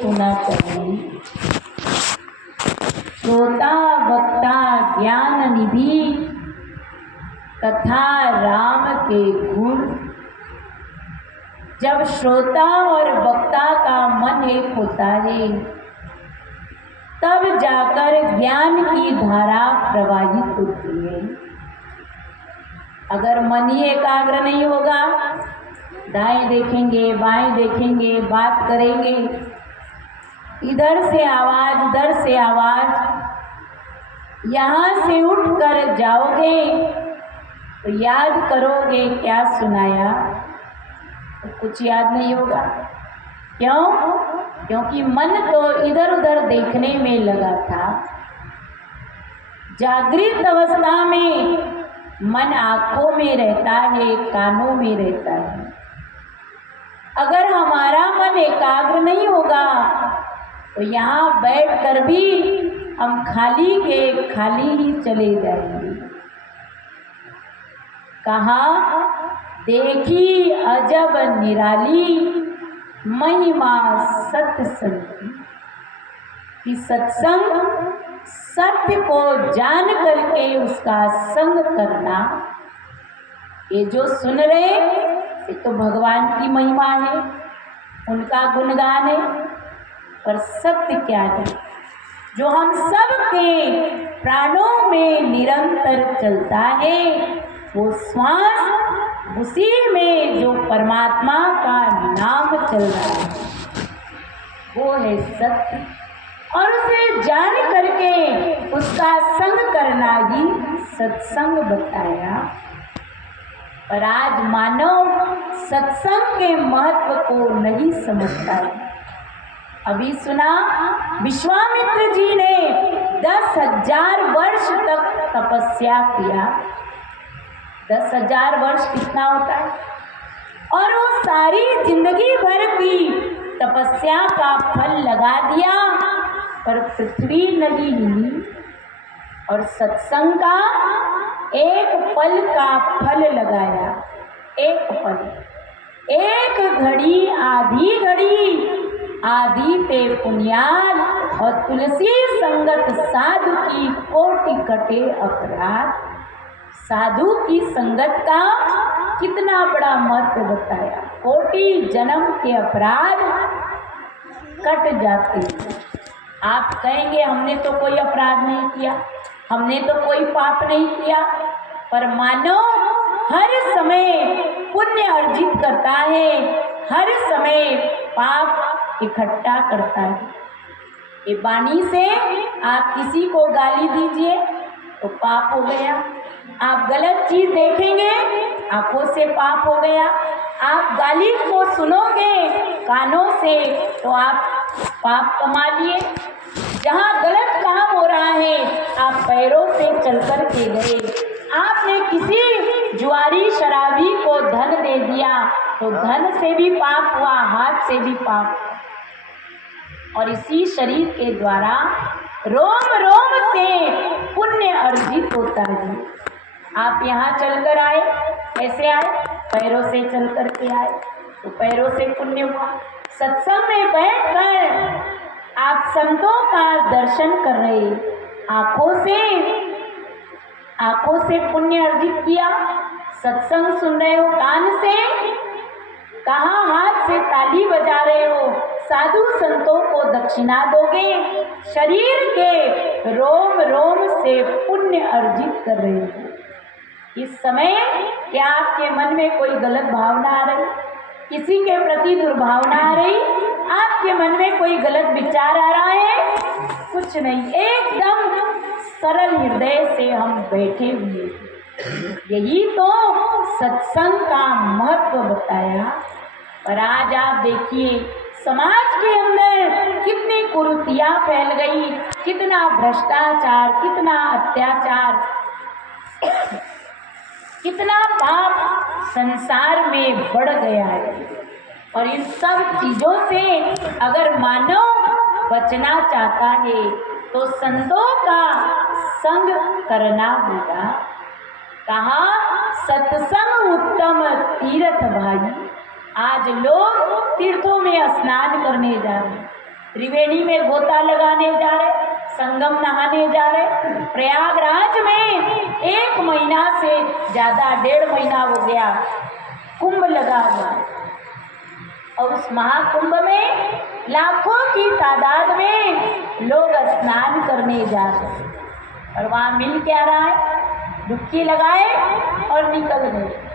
सुना करें। श्रोता वक्ता ज्ञान निधि कथा राम के गुण। जब श्रोता और वक्ता का मन एक होता है तब जाकर ज्ञान की धारा प्रवाहित होती है। अगर मन ही एकाग्र नहीं होगा, दाएं देखेंगे बाएं देखेंगे, बात करेंगे, इधर से आवाज उधर से आवाज, यहाँ से उठ कर जाओगे तो याद करोगे क्या सुनाया, तो कुछ याद नहीं होगा। क्यों? क्योंकि मन तो इधर उधर देखने में लगा था। जागृत अवस्था में मन आंखों में रहता है, कानों में रहता है। अगर हमारा मन एकाग्र नहीं होगा तो यहाँ बैठकर भी हम खाली के खाली ही चले जाएंगे। कहा देखी अजब निराली महिमा सत्संग की। सत्संग सत्य को जान करके उसका संग करना। ये जो सुन रहे ये तो भगवान की महिमा है, उनका गुणगान है, पर सत्य क्या है जो हम सब के प्राणों में निरंतर चलता है, वो श्वास उसी में जो परमात्मा का नाम चल रहा है वो है सत्य। और उसे जान करके उसका संग करना ही सत्संग बताया। पर आज मानव सत्संग के महत्व को नहीं समझता है। अभी सुना विश्वामित्र जी ने 10,000 वर्ष तक तपस्या किया। 10,000 वर्ष कितना होता है? और वो सारी जिंदगी भर की तपस्या का फल लगा दिया पर पृथ्वी नहीं हिली। और सत्संग का एक पल का फल लगाया। एक पल, एक घड़ी, आधी घड़ी, आधी पे पुण्याल। और तुलसी संगत साधु की कोटि कटे अपराध। साधु की संगत का कितना बड़ा महत्व बताया। कोटि जन्म के अपराध कट जाते हैं। आप कहेंगे हमने तो कोई अपराध नहीं किया, हमने तो कोई पाप नहीं किया, पर मानो हर समय पुण्य अर्जित करता है, हर समय पाप इकट्ठा करता है। ये वाणी से आप किसी को गाली दीजिए तो पाप हो गया। आप गलत चीज देखेंगे, आंखों से पाप हो गया। आप गाली को सुनोगे कानों से तो आप पाप कमा लिए। जहाँ गलत काम हो रहा है आप पैरों से चल कर के गए। आपने किसी जुआरी शराबी को धन दे दिया तो धन से भी पाप हुआ, हाथ से भी पाप। और इसी शरीर के द्वारा रोम रोम से पुण्य अर्जित होता है। आप यहाँ चलकर आए, कैसे आए? पैरों से चल कर के आए तो पैरों से पुण्य हुआ। सत्संग में बैठकर आप संतों का दर्शन कर रहे, आंखों से पुण्य अर्जित किया। सत्संग सुन रहे हो कान से, कहाँ हाथ से ताली बजा रहे हो, साधु संतों को दक्षिणा दोगे, शरीर के रोम रोम से पुण्य अर्जित कर रहे हो। इस समय क्या आपके मन में कोई गलत भावना आ रही, किसी के प्रति दुर्भावना आ रही, आपके मन में कोई गलत विचार आ रहा है? कुछ नहीं, एकदम सरल हृदय से हम बैठे हुए। यही तो सत्संग का महत्व बताया। और आज आप देखिए समाज के अंदर कितनी कुरीतियां फैल गई, कितना भ्रष्टाचार, कितना अत्याचार, कितना पाप संसार में बढ़ गया है। और इन सब चीजों से अगर मानव बचना चाहता है तो संतों का संग करना होगा। कहा सत्संग उत्तम तीर्थ भाई। आज लोग तीर्थों में स्नान करने जा रहे हैं, त्रिवेणी में गोता लगाने जा रहे, संगम नहाने जा रहे। प्रयागराज में 1 महीना से ज़्यादा 1.5 महीना हो गया कुंभ लगा हुआ, और उस महाकुंभ में लाखों की तादाद में लोग स्नान करने जा रहे हैं। और वहाँ मिल क्या रहा है? डुबकी लगाए और निकल गए।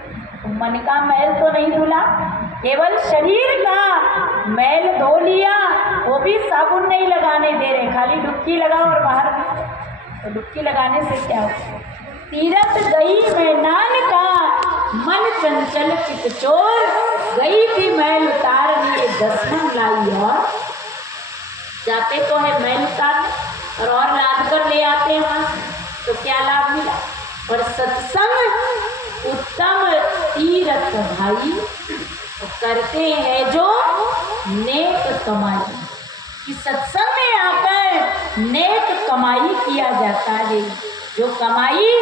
मन का मैल तो नहीं धुला, केवल शरीर का मैल धो लिया, वो भी साबुन नहीं लगाने दे रहे, खाली डुबकी लगाओ और बाहर। तो डुबकी लगाने से क्या होता? तीरथ गई मैं नानका, मन चंचल चित चोर, गई थी मैल उतार लिए 10 मन लाई। और जाते तो है मैल उतार और लाद कर ले आते हैं वहाँ, तो क्या लाभ मिला? और सत्संग उत्तम तीरथ भाई, तो करते हैं जो नेक कमाई, कि सत्संग में आकर नेक कमाई किया जाता है, जो कमाई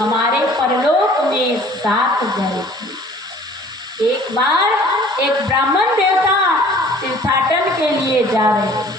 हमारे परलोक में साथ जाएगी। एक बार एक ब्राह्मण देवता तीर्थाटन के लिए जा रहे हैं।